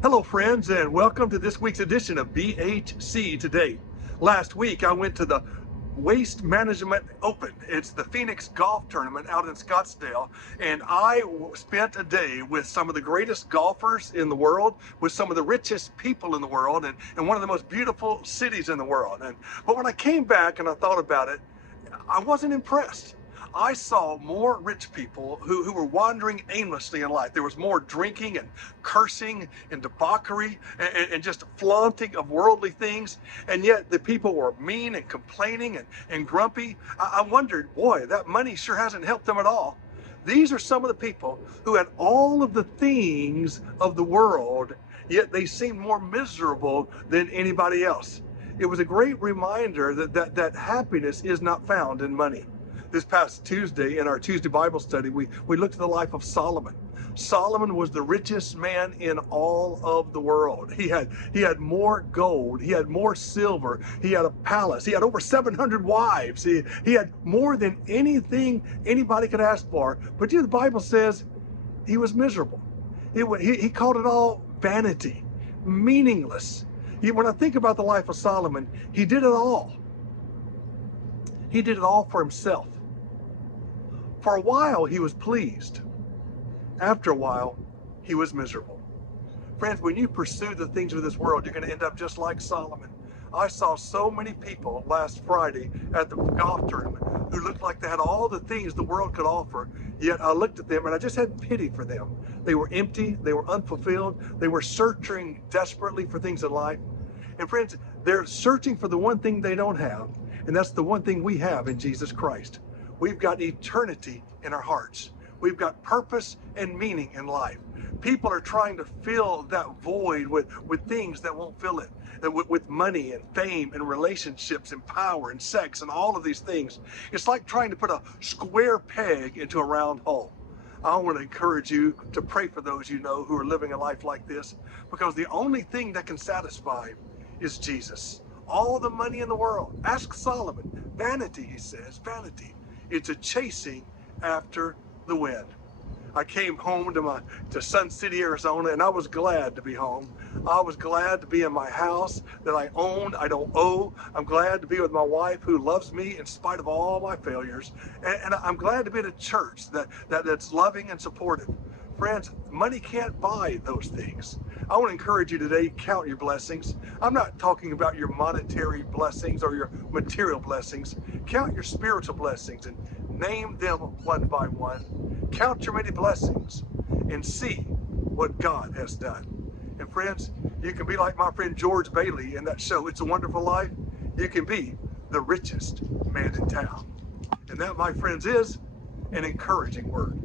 Hello, friends, and welcome to this week's edition of BHC Today. Last week, I went to the Waste Management Open. It's the Phoenix Golf Tournament out in Scottsdale, and I spent a day with some of the greatest golfers in the world, with some of the richest people in the world, and one of the most beautiful cities in the world. But when I came back and I thought about it, I wasn't impressed. I saw more rich people who were wandering aimlessly in life. There was more drinking and cursing and debauchery and just flaunting of worldly things. And yet the people were mean and complaining and grumpy. I wondered, boy, that money sure hasn't helped them at all. These are some of the people who had all of the things of the world, yet they seemed more miserable than anybody else. It was a great reminder that happiness is not found in money. This past Tuesday, in our Tuesday Bible study, we looked at the life of Solomon. Solomon was the richest man in all of the world. He had more gold, he had more silver, he had a palace, he had over 700 wives, he had more than anything anybody could ask for. But the Bible says he was miserable. He called it all vanity, meaningless. When I think about the life of Solomon, he did it all. He did it all for himself. For a while, he was pleased. After a while, he was miserable. Friends, when you pursue the things of this world, you're going to end up just like Solomon. I saw so many people last Friday at the golf tournament who looked like they had all the things the world could offer, yet I looked at them and I just had pity for them. They were empty, they were unfulfilled, they were searching desperately for things in life. And friends, they're searching for the one thing they don't have, and that's the one thing we have in Jesus Christ. We've got eternity in our hearts. We've got purpose and meaning in life. People are trying to fill that void with things that won't fill it. With money and fame and relationships and power and sex and all of these things. It's like trying to put a square peg into a round hole. I want to encourage you to pray for those you know who are living a life like this, because the only thing that can satisfy is Jesus. All the money in the world. Ask Solomon. Vanity, he says, vanity. It's a chasing after the wind. I came home to Sun City, Arizona, and I was glad to be home. I was glad to be in my house that I own, I don't owe. I'm glad to be with my wife who loves me in spite of all my failures. And I'm glad to be at a church that's loving and supportive. Friends, money can't buy those things. I want to encourage you today, count your blessings. I'm not talking about your monetary blessings or your material blessings. Count your spiritual blessings and name them one by one. Count your many blessings and see what God has done. And friends, you can be like my friend George Bailey in that show, It's a Wonderful Life. You can be the richest man in town. And that, my friends, is an encouraging word.